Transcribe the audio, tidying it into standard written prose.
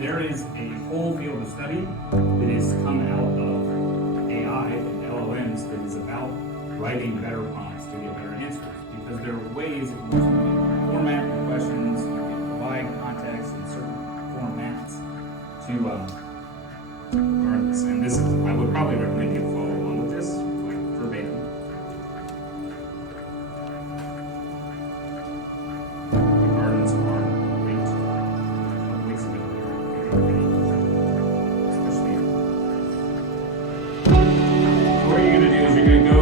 there is a whole field of study that has come out of AI and LLMs that is about writing better prompts to get better answers. Because there are ways in which you can format your questions, you can provide context in certain formats to learn this. And this is, I would probably recommend you follow along with this, like verbatim. The gardens are great. A couple weeks ago, they were very pretty, especially. So what you're going to do is you're going to go